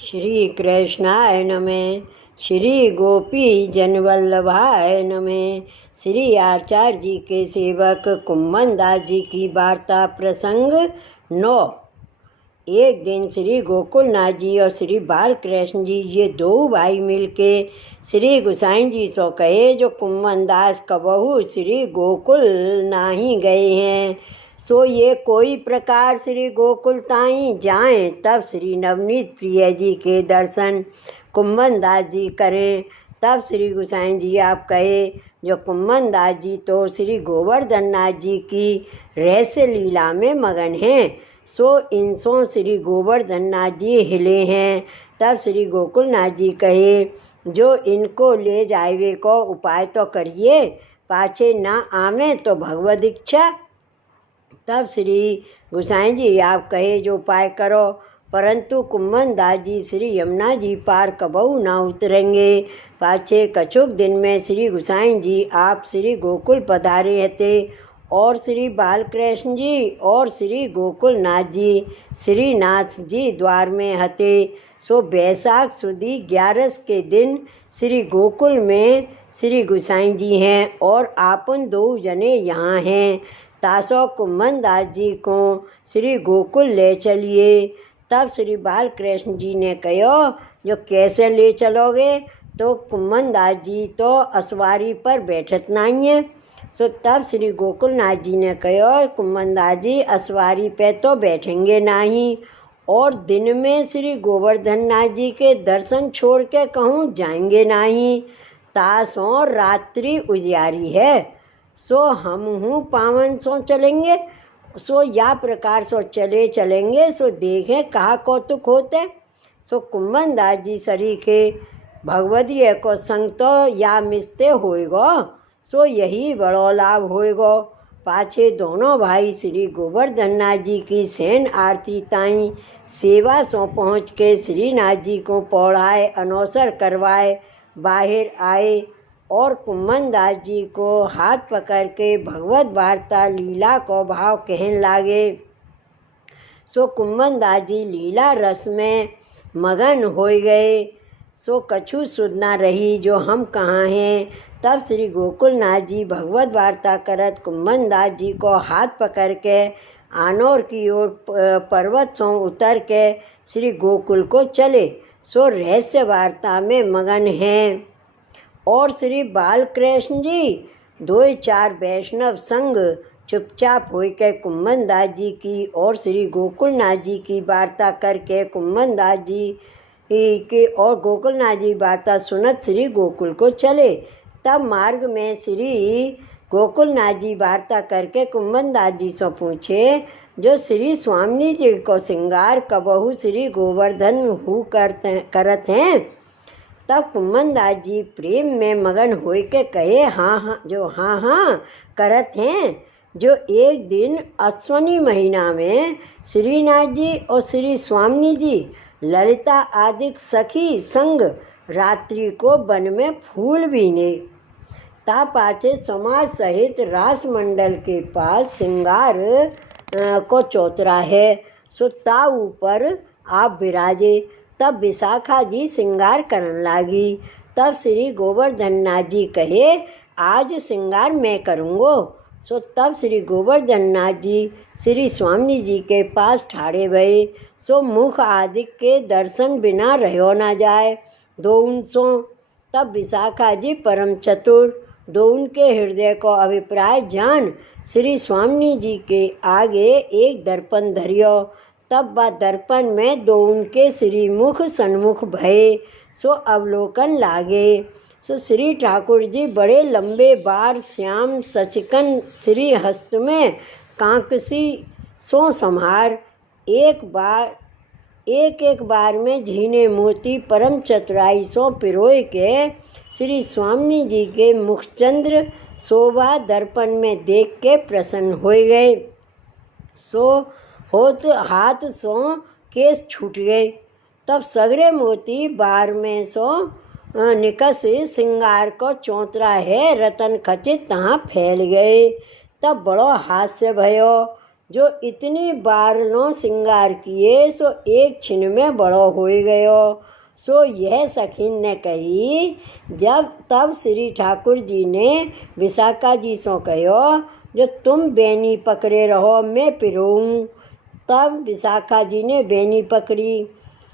श्री कृष्णाय नमः। श्री गोपी जनवल्लभाय नमः। श्री आचार्य जी के सेवक कुम्मन दास जी की वार्ता प्रसंग 9। एक दिन श्री गोकुलनाथ जी और श्री बालकृष्ण जी ये दो भाई मिलके श्री गोसाई जी सो कहे, जो कुम्मन दास कबहू श्री गोकुल नाही गए हैं, सो ये कोई प्रकार श्री गोकुल ताई जाएं। तब श्री नवनीत प्रिय जी के दर्शन कुम्मन दास जी करें। तब श्री गोसाई जी आप कहे, जो कुम्मन दास जी तो श्री गोवर्धन नाथ जी की रहस्य लीला में मगन हैं, सो इनसों श्री गोवर्धन नाथ जी हिले हैं। तब श्री गोकुलनाथ जी कहे, जो इनको ले जावे को उपाय तो करिए, पाछे ना आवे तो भगवद इच्छा। तब श्री गोसाई जी आप कहे, जो उपाय करो, परंतु कुम्मन दास जी श्री यमुना जी पार कबहू ना उतरेंगे। पाछे कछुक दिन में श्री गोसाई जी आप श्री गोकुल पधारे हते और श्री बालकृष्ण जी और श्री गोकुलनाथ जी श्रीनाथ जी द्वार में हते। सो बैसाख सुदी 11 के दिन श्री गोकुल में श्री गोसाई जी हैं और आपन दो जने यहाँ हैं। तासो कुम्मन दास जी को श्री गोकुल ले चलिए। तब श्री बालकृष्ण जी ने कहो, जो कैसे ले चलोगे? तो कुम्मन दास जी तो असवारी पर बैठत नहीं है। सो तब श्री गोकुलनाथ जी ने कहो, कुम्मन दास जी असवारी पे तो बैठेंगे नहीं, और दिन में श्री गोवर्धन नाथ जी के दर्शन छोड़ के कहूँ जाएंगे नहीं। तासों रात्रि उजियारी है, सो हम हूँ पावन सो चलेंगे। सो या प्रकार सो चलेंगे, सो देखें कहा कौतुक होते। सो कुम्मन दास जी सरीखे भगवदीय को संग तो या मिसते होएगो, सो यही बड़ो लाभ होएगो। पाछे दोनों भाई श्री गोवर्धन नाथ जी की सेन आरती ताई सेवा सो पहुँच के श्रीनाथ जी को पौड़ाए अनौसर करवाए बाहर आए और कुम्मन दास जी को हाथ पकड़ के भगवत वार्ता लीला को भाव कहन लागे। सो कुम्मन दास जी लीला रस में मगन हो गए। सो कछु सुध ना रही जो हम कहाँ हैं। तब श्री गोकुलनाथ जी भगवत वार्ता करत कुम्मन दास जी को हाथ पकड़ के आनौर की ओर पर्वत सो उतर के श्री गोकुल को चले। सो रहस्य वार्ता में मगन हैं। और श्री बालकृष्ण जी 2-4 वैष्णव संग चुपचाप होकर कुम्मन दास जी की और श्री गोकुलनाथ जी की वार्ता करके कुम्मन दास जी के और गोकुलनाथ जी वार्ता सुनत श्री गोकुल को चले। तब मार्ग में श्री गोकुलनाथ जी वार्ता करके कुम्मन दास जी से पूछे, जो श्री स्वामी जी को श्रृंगार कबहू श्री गोवर्धन हु करत हैं। तब कुम्मन दास जी प्रेम में मगन होय के कहे, हाँ करत हैं। जो एक दिन अश्वनी महीना में श्रीनाथ जी और श्री स्वामी जी ललिता आदि सखी संग रात्रि को वन में फूल बीने। ता पाछे समाज सहित रास मंडल के पास श्रृंगार को चौतरा है, सो ता ऊपर आप विराजे। तब विशाखा जी श्रृंगार करन लागी। तब श्री गोवर्धन नाथ जी कहे, आज श्रृंगार मैं करूँगो। सो तब श्री गोवर्धन नाथ जी श्री स्वामी जी के पास ठाड़े भये। सो मुख आदि के दर्शन बिना रहो ना जाए दो सो। तब विशाखा जी परम चतुर दो उनके हृदय को अभिप्राय जान श्री स्वामी जी के आगे एक दर्पण धरियो। तब वह दर्पण में दो उनके श्रीमुख सन्मुख भये। सो अवलोकन लागे। सो श्री ठाकुर जी बड़े लंबे बार श्याम सचकन श्री हस्त में कांकसी सो संहार एक बार में झीने मोती परम चतुराई सो पिरोए के श्री स्वामी जी के मुखचंद्र शोभा दर्पण में देख के प्रसन्न हो गए। सो होत हाथ सो केस छूट गए। तब सगरे मोती बार में सो निकस श्रृंगार को चौतरा है रतन खचित तहाँ फैल गए। तब बड़ो हास्य भयो। जो इतनी बारनो श्रृंगार किए सो एक छिन में बड़ो हो गयो। सो यह सखीन ने कही। जब तब श्री ठाकुर जी ने विशाखा जी सो कहो, जो तुम बेनी पकड़े रहो मैं पिरोऊँ। तब विशाखा जी ने बेनी पकड़ी।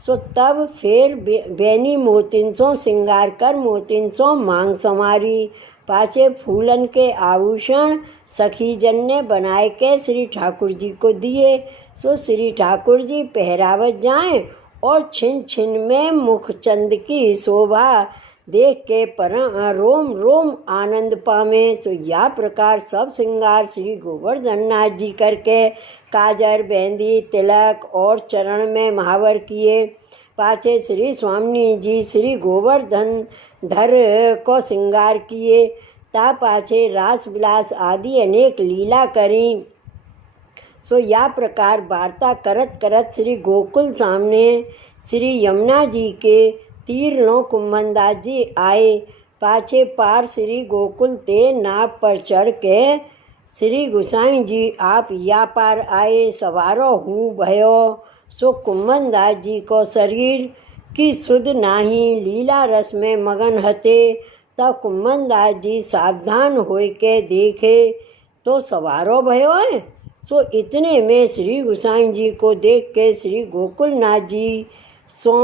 सो तब फिर बेनी मोतिन सो श्रृंगार कर मोतिन सो मांग संवारी। पाछे फूलन के आभूषण सखीजन ने बनाए के श्री ठाकुर जी को दिए। सो श्री ठाकुर जी पहरावत जाएं और छिन छिन में मुखचंद की शोभा देख के परम रोम रोम आनंद पावे। सो या प्रकार सब श्रृंगार श्री गोवर्धन नाथ जी करके काजर बेंदी तिलक और चरण में महावर किए। पाछे श्री स्वामी जी श्री गोवर्धन धर को श्रृंगार किए। ता पाछे रास विलास आदि अनेक लीला करी। सो या प्रकार वार्ता करत करत श्री गोकुल सामने श्री यमुना जी के तीर लो कुम्भनदास जी आए। पाछे पार श्री गोकुल ते नाव पर चढ़ के श्री गुसाई जी आप या पार आए सवारो हूँ भयो। सो कुम्भनदास जी को शरीर की सुध नाही लीला रस में मगन हते। तब कुम्भनदास जी सावधान होय के देखे तो सवारो भयो है। सो इतने में श्री गुसाई जी को देख के श्री गोकुलनाथ जी सो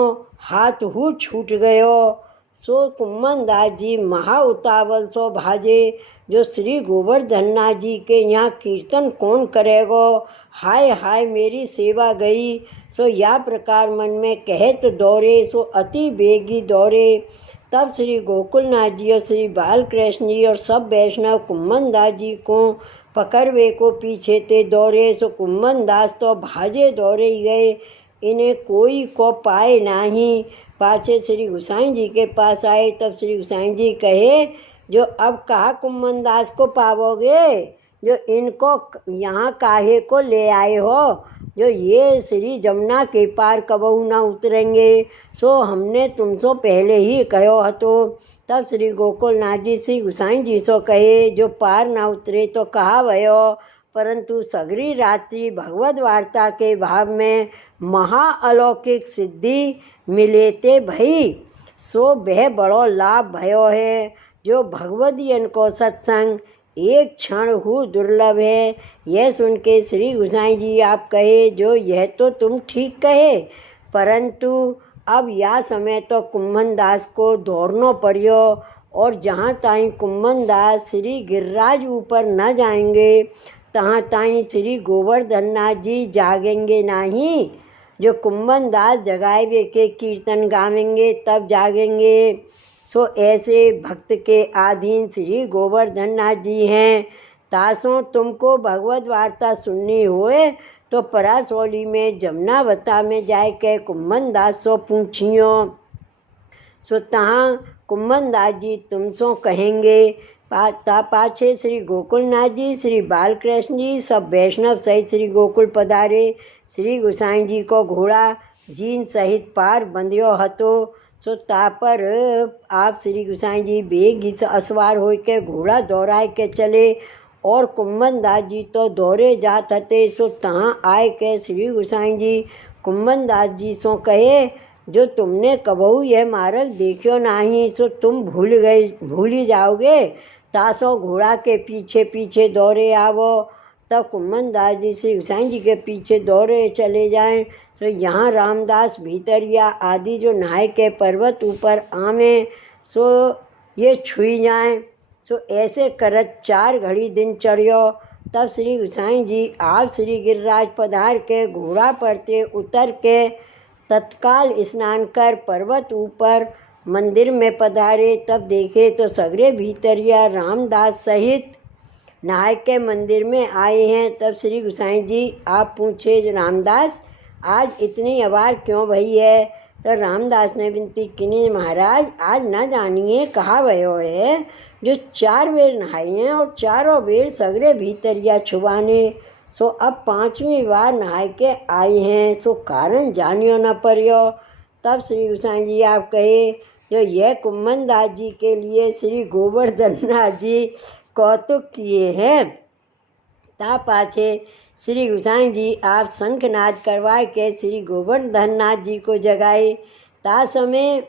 हाथ हु छूट गयो। सो कुम्भनदास जी महा उतावल सो भाजे, जो श्री गोवर्धन नाथ जी के यहाँ कीर्तन कौन करेगो। हाय हाय मेरी सेवा गई। सो या प्रकार मन में कहत दौड़े। सो अति बेगी दौड़े। तब श्री गोकुलनाथ जी और श्री बालकृष्ण जी और सब वैष्णव कुम्भनदास जी को पकड़वे को पीछे ते दौड़े। सो कुम्भनदास तो भाजे दौड़े ही गए, इन्हें कोई को पाए नहीं। पाछे श्री गुसाई जी के पास आए। तब श्री गुसाई जी कहे, जो अब कहा कुम्भनदास को पावोगे, जो इनको यहाँ काहे को ले आए हो, जो ये श्री जमुना के पार कबहू ना उतरेंगे। सो हमने तुमसो पहले ही कहो हतो। तब श्री गोकुलनाथ जी श्री गुसाई जी सो कहे, जो पार ना उतरे तो कहा भयो, परंतु सगरी रात्रि भगवत वार्ता के भाव में महाअलौकिक सिद्धि मिले ते भई। सो वह बड़ो लाभ भयो है, जो भगवदियन को सत्संग एक क्षण हु दुर्लभ है। यह सुन के श्री गुसाई जी आप कहे, जो यह तो तुम ठीक कहे, परंतु अब यह समय तो कुम्भनदास को दौड़ना पड़ियो, और जहाँ ताई कुम्भनदास श्री गिरिराज ऊपर न जाएंगे तहाँ ताई श्री गोवर्धन नाथ जी जागेंगे नहीं। जो कुम्भनदास जगाए के कीर्तन गावेंगे तब जागेंगे। सो ऐसे भक्त के अधीन श्री गोवर्धन नाथ जी हैं। तासों तुमको भगवत वार्ता सुननी होए तो परासौली में जमुनावता में जाए के कुम्भनदास सो पूछियो। सो तहाँ कुम्भनदास जी तुमसो कहेंगे। पाछे श्री गोकुलनाथ जी श्री बालकृष्ण जी सब वैष्णव सहित श्री गोकुल पधारे। श्री गुसाई जी को घोड़ा जीन सहित पार बंधियो हतो। सो तापर आप श्री गुसाई जी बेग ही असवार हो के घोड़ा दौड़ाए के चले, और कुम्भनदास जी तो दौड़े जात हते। सो तहाँ आए के श्री गुसाई जी कुम्भनदास जी सो कहे, जो तुमने कबहू यह मार्ग देखियो नहीं, सो तुम भूल ही जाओगे। तासो घोड़ा के पीछे पीछे दौड़े आवो। तब कुम्भनदास जी श्री गुसाई जी के पीछे दौड़े चले जाएं। सो यहाँ रामदास भीतरिया आदि जो नहाय के पर्वत ऊपर आवे, सो ये छुई जाएं। सो ऐसे करत 4 घड़ी दिन चढ़ियो। तब श्री गुसाई जी आप श्री गिरिराज पधार के घोड़ा पर ते उतर के तत्काल स्नान कर पर्वत ऊपर मंदिर में पधारे। तब देखे तो सगरे भीतरिया रामदास सहित नहाय के मंदिर में आए हैं। तब श्री गुसाई जी आप पूछे, जो रामदास आज इतनी अवार क्यों भई है। तो रामदास ने विनती की, महाराज आज न जानिए कहा भयो है, जो 4 बेर नहाए हैं और चारों बेर सगरे भीतरिया छुबाने। सो अब 5वीं बार नहाय के आए हैं, सो कारण जानियो न परियो। तब श्री गुसाई जी आप कहे, जो यह कुम्भनदास जी के लिए श्री गोवर्धन नाथ जी कौतुक किए हैं। ता पाछे श्री गोसाई जी आप शंखनाद करवाए के श्री गोवर्धन नाथ जी को जगाए। ता समय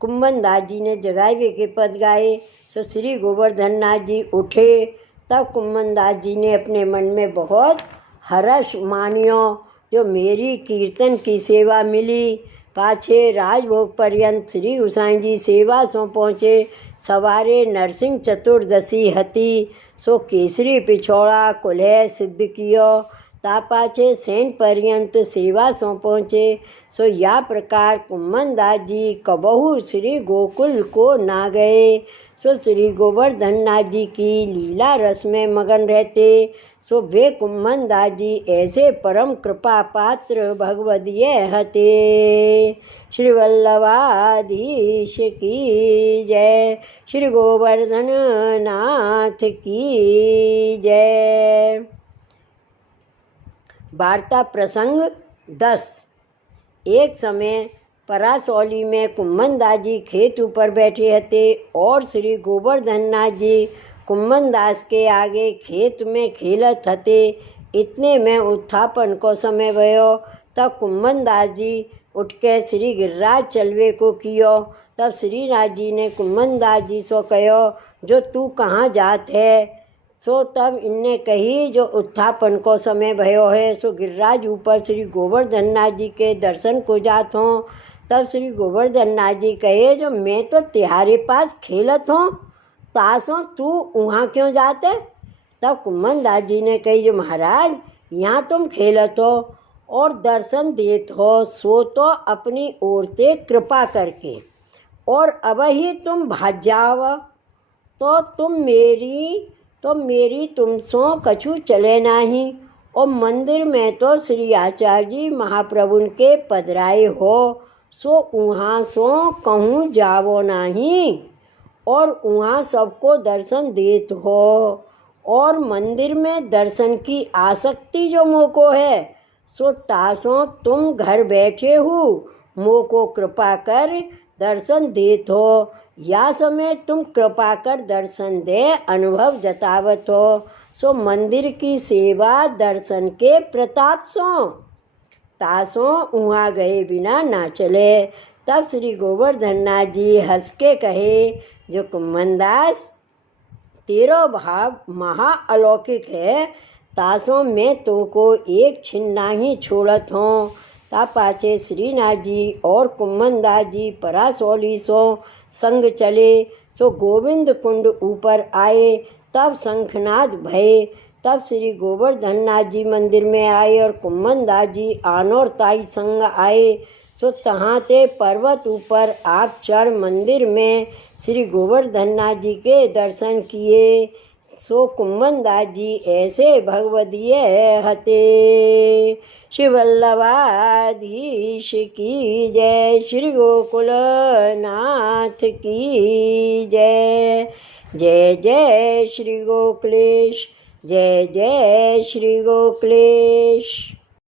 कुम्मन दास जी ने जगावे के पद गाए। सो श्री गोवर्धन नाथ जी उठे। तब कुम्मन दास जी ने अपने मन में बहुत हर्ष मानियो, जो मेरी कीर्तन की सेवा मिली। पाछे राजभोग पर्यंत श्री गोसाई जी सेवा सो पहुँचे। सवारे नरसिंह चतुर्दशी हती। सो केसरी पिछोड़ा कुलह सिद्ध कियो। ता पाछे सैन पर्यंत सेवा सो पहुँचे। सो या प्रकार कुम्मन दास जी कबहू श्री गोकुल को ना गए। सो श्री गोवर्धन नाथ जी की लीला रस में मगन रहते। सो वे कुम्मन दास जी ऐसे परम कृपा पात्र भगवदीय हते। श्री वल्लभाधीश की जय। श्री गोवर्धन नाथ की जय। वार्ता प्रसंग 10। एक समय परासौली में कुम्मन दास जी खेत ऊपर बैठे हते और श्री गोवर्धन नाथ जी कुम्मन दास के आगे खेत में खेलत हते। इतने में उत्थापन को समय भयो। तब कुम्मन दास जी उठ के श्री गिरिराज चलवे को कियो। तब श्रीनाथ जी ने कुम्मन दास जी सो कहो, जो तू कहाँ जात है। सो तब इनने कही, जो उत्थापन को समय भयो है, सो गिरिराज ऊपर श्री गोवर्धन नाथ जी के दर्शन को जात हों। तब श्री गोवर्धन नाथ जी कहे, जो मैं तो तिहारे पास खेलत हूँ, तासों तू वहाँ क्यों जाते। तब कुम्मन दास जी ने कही, जो महाराज यहाँ तुम खेलत हो और दर्शन देत हो, सो तो अपनी ओर से कृपा करके, और अब ही तुम भाग जाओ तो मेरी तुमसो कछु चले नहीं। और मंदिर में तो श्री आचार्य जी महाप्रभु के पधराए हो, सो वहाँ सो कहूँ जावो नहीं, और वहाँ सबको दर्शन देत हो। और मंदिर में दर्शन की आसक्ति जो मोको है, सो तासों तुम घर बैठे हो मोको कृपा कर दर्शन देत हो। या समय तुम कृपा कर दर्शन दे अनुभव जतावत हो। सो मंदिर की सेवा दर्शन के प्रताप सो तासों वहाँ गए बिना ना चले। तब श्री गोवर्धन नाथ जी हंस के कहे, जो कुम्मन दास तेरो भाव महा अलौकिक है, तासों मैं तुमको एक छिन नहीं छोड़त हूँ। ता पाछे श्रीनाथ जी और कुम्मन दास जी परासौली सो संग चले। सो गोविंद कुंड ऊपर आए। तब शंखनाद भये। तब श्री गोवर्धन नाथ जी मंदिर में आए और कुम्मन दास जी आनोर ताई संग आए। सो तहाँ ते पर्वत ऊपर आप चढ़ मंदिर में श्री गोवर्धन नाथ जी के दर्शन किए। सो कुम्मन दास जी ऐसे भगवदीय हते। श्री वल्लभाधीश की जय। श्री गोकुल नाथ की जय। जय जय श्री गोकुलेश। जय जय श्री गोकुलेश।